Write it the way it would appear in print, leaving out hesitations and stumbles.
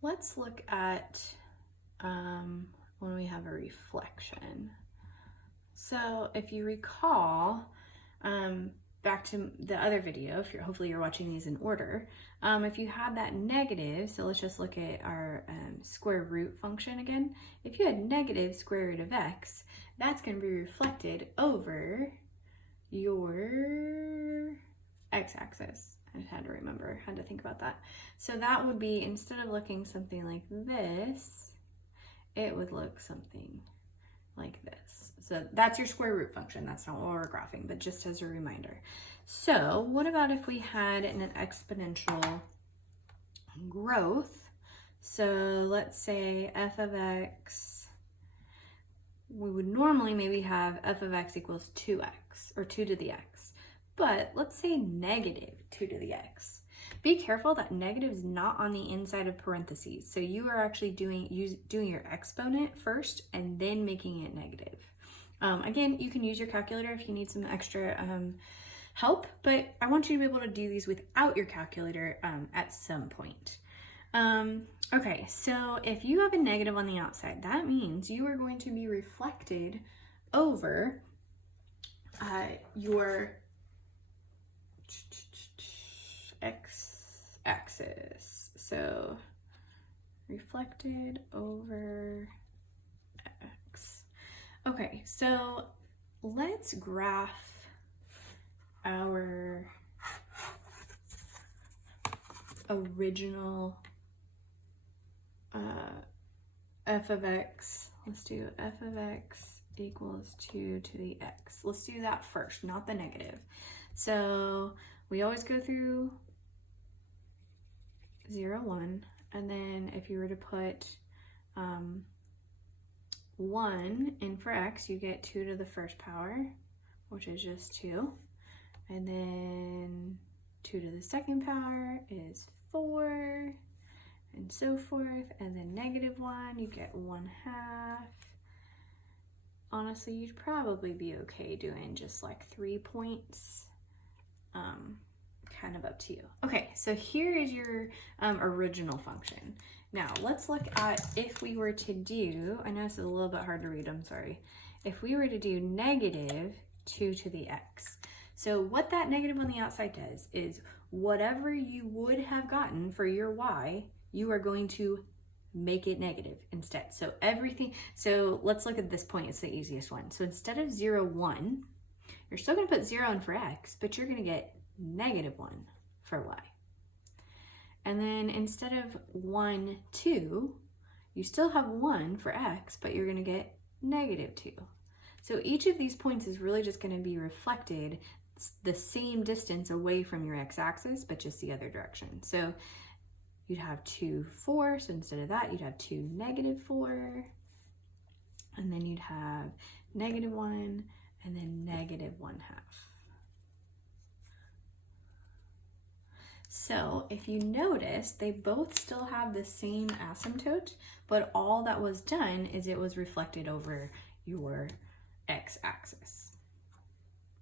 Let's look at when we have a reflection. So if you recall, back to the other video, if hopefully you're watching these in order, if you had that negative, so let's just look at our square root function again. If you had negative square root of x, that's going to be reflected over your x-axis. I had to remember, had to think about that. So that would be, instead of looking something like this, it would look something like this. So that's your square root function. That's not what we're graphing, but just as a reminder. So what about if we had an exponential growth? So let's say f of x, we would normally maybe have f of x equals 2x, or 2 to the x. But let's say negative 2 to the x. Be careful that negative is not on the inside of parentheses. So you are actually doing your exponent first and then making it negative. Again, you can use your calculator if you need some extra help, but I want you to be able to do these without your calculator at some point. Okay, so if you have a negative on the outside, that means you are going to be reflected over your x-axis. So reflected over x. Okay, so let's graph our original f of x. Let's do f of x equals 2 to the x. Let's do that first, not the negative. So we always go through 0, 1, and then if you were to put 1 in for x, you get 2 to the first power, which is just 2. And then 2 to the second power is 4, and so forth. And then negative 1, you get 1/2. Honestly, you'd probably be okay doing just like 3 points. Kind of up to you. Okay, so here is your original function. Now let's look at if we were to do, I know this is a little bit hard to read, I'm sorry. If we were to do negative 2 to the x. So what that negative on the outside does is whatever you would have gotten for your y, you are going to make it negative instead. So everything, so let's look at this point, it's the easiest one. So instead of 0, 1, you're still going to put 0 in for x, but you're going to get negative 1 for y. And then instead of 1, 2, you still have 1 for x, but you're going to get negative 2. So each of these points is really just going to be reflected the same distance away from your x-axis, but just the other direction. So you'd have 2, 4, so instead of that, you'd have 2, negative 4, and then you'd have negative 1, and then negative 1/2. So if you notice, they both still have the same asymptote, but all that was done is it was reflected over your x-axis.